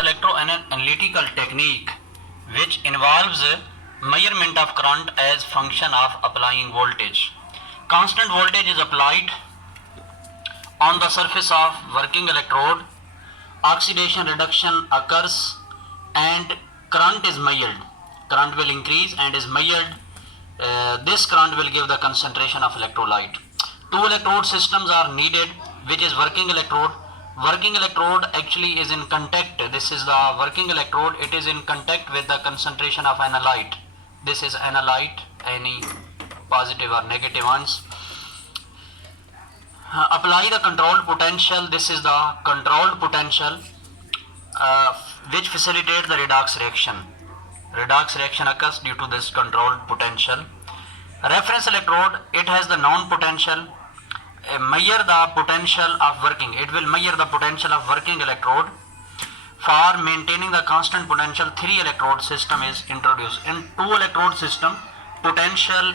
Electroanalytical technique which involves measurement of current as function of applying voltage. Constant voltage is applied on the surface of working electrode, oxidation reduction occurs and current is measured. Current will increase and is measured. This current will give the concentration of electrolyte. Two electrode systems are needed, which is working electrode. Working electrode actually is in contact. This is the working electrode. It is in contact with the concentration of analyte. This is analyte, any positive or negative ones. Apply the controlled potential. This is the controlled potential which facilitates the redox reaction. Redox reaction occurs due to this controlled potential. Reference electrode, it has the known potential. Measure the potential of working. It will measure the potential of working electrode. For maintaining the constant potential, 3 electrode system is introduced. In 2 electrode system, potential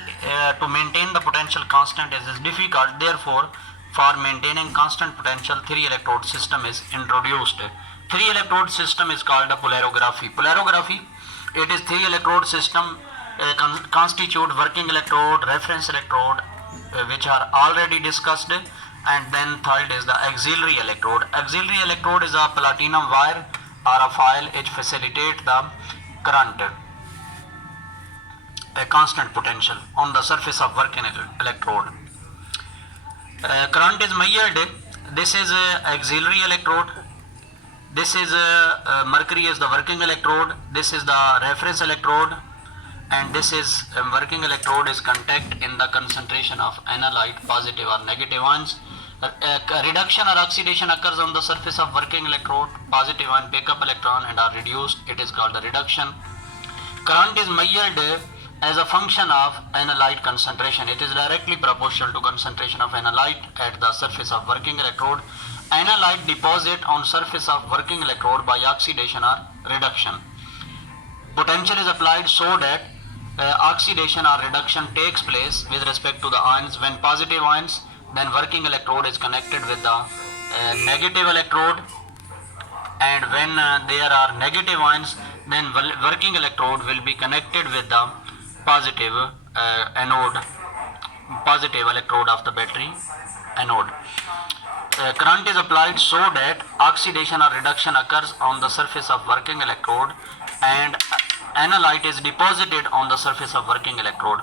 to maintain the potential constant is difficult. Therefore, for maintaining constant potential, 3 electrode system is introduced. 3 electrode system is called a polarography. Polarography, it is 3 electrode system constitute working electrode, reference electrode, which are already discussed, and then third is the auxiliary electrode. Auxiliary electrode is a platinum wire or a foil which facilitate the current, a constant potential on the surface of working electrode. Current is measured. This is auxiliary electrode. This is mercury is the working electrode. This is the reference electrode, and this is working electrode is contact in the concentration of analyte, positive or negative ones. Reduction or oxidation occurs on the surface of working electrode. Positive one pick up electron and are reduced. It is called the reduction. Current is measured as a function of analyte concentration. It is directly proportional to concentration of analyte at the surface of working electrode. Analyte deposit on surface of working electrode by oxidation or reduction. Potential is applied so that oxidation or reduction takes place with respect to the ions. When positive ions, then working electrode is connected with the negative electrode, and when there are negative ions, then working electrode will be connected with the positive anode, positive electrode of the battery anode. Current is applied so that oxidation or reduction occurs on the surface of working electrode and analyte is deposited on the surface of working electrode.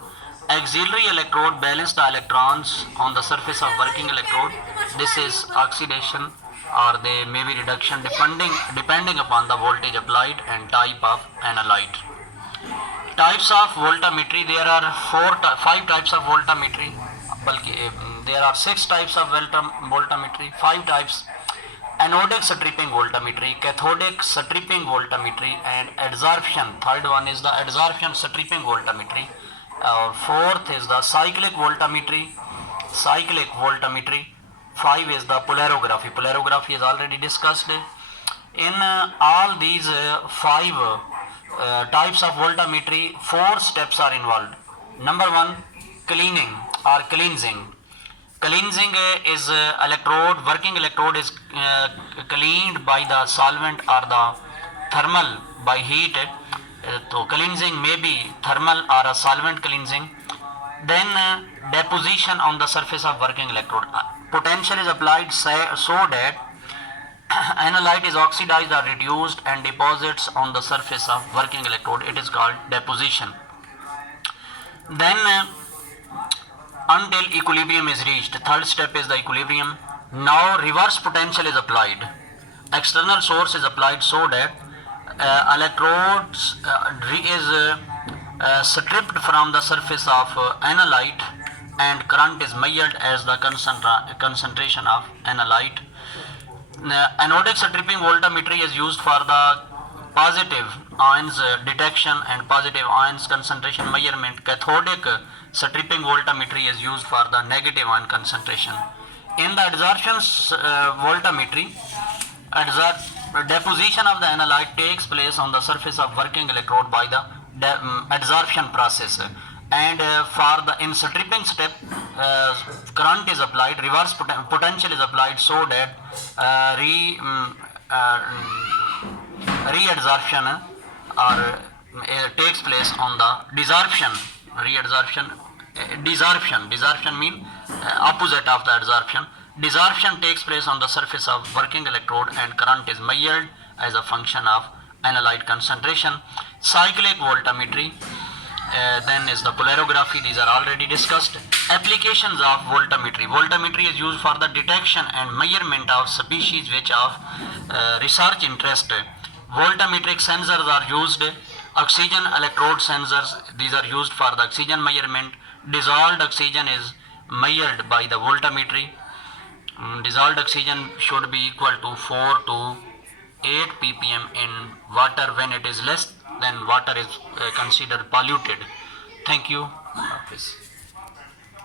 Auxiliary electrode balance the electrons on the surface of working electrode. This is oxidation or they may be reduction depending upon the voltage applied and type of analyte. Types of voltammetry, there are 5 types of voltammetry. There are 6 types of voltammetry, 5 types. Anodic stripping voltammetry, cathodic stripping voltammetry, and adsorption. Third one is the adsorption stripping voltammetry. Fourth is the cyclic voltammetry. 5 is the polarography. Polarography is already discussed. In all these 5 types of voltammetry, 4 steps are involved. Number 1, cleaning or cleansing. Cleansing is electrode, working electrode is cleaned by the solvent or the thermal by heat. So cleansing may be thermal or a solvent cleansing. Then deposition on the surface of working electrode. Potential is applied so that analyte is oxidized or reduced and deposits on the surface of working electrode. It is called deposition. Then until equilibrium is reached. Third step is the equilibrium. Now reverse potential is applied. External source is applied so that electrodes is stripped from the surface of analyte and current is measured as the concentration of analyte. Anodic stripping voltammetry is used for the positive ions detection and positive ions concentration measurement. Cathodic stripping voltammetry is used for the negative ion concentration. In the adsorption voltammetry, deposition of the analyte takes place on the surface of working electrode by the adsorption process, and for the in stripping step current is applied, reverse potential is applied so that readsorption or takes place on the desorption. Desorption mean opposite of the adsorption. Desorption takes place on the surface of working electrode and current is measured as a function of analyte concentration. Cyclic voltammetry, then is the polarography. These are already discussed. Applications of voltammetry. Voltammetry is used for the detection and measurement of species which of research interest. Voltammetric sensors are used. Oxygen electrode sensors, these are used for the oxygen measurement. Dissolved oxygen is measured by the voltammetry. Dissolved oxygen should be equal to 4 to 8 ppm in water. When it is less, then water is considered polluted. Thank you.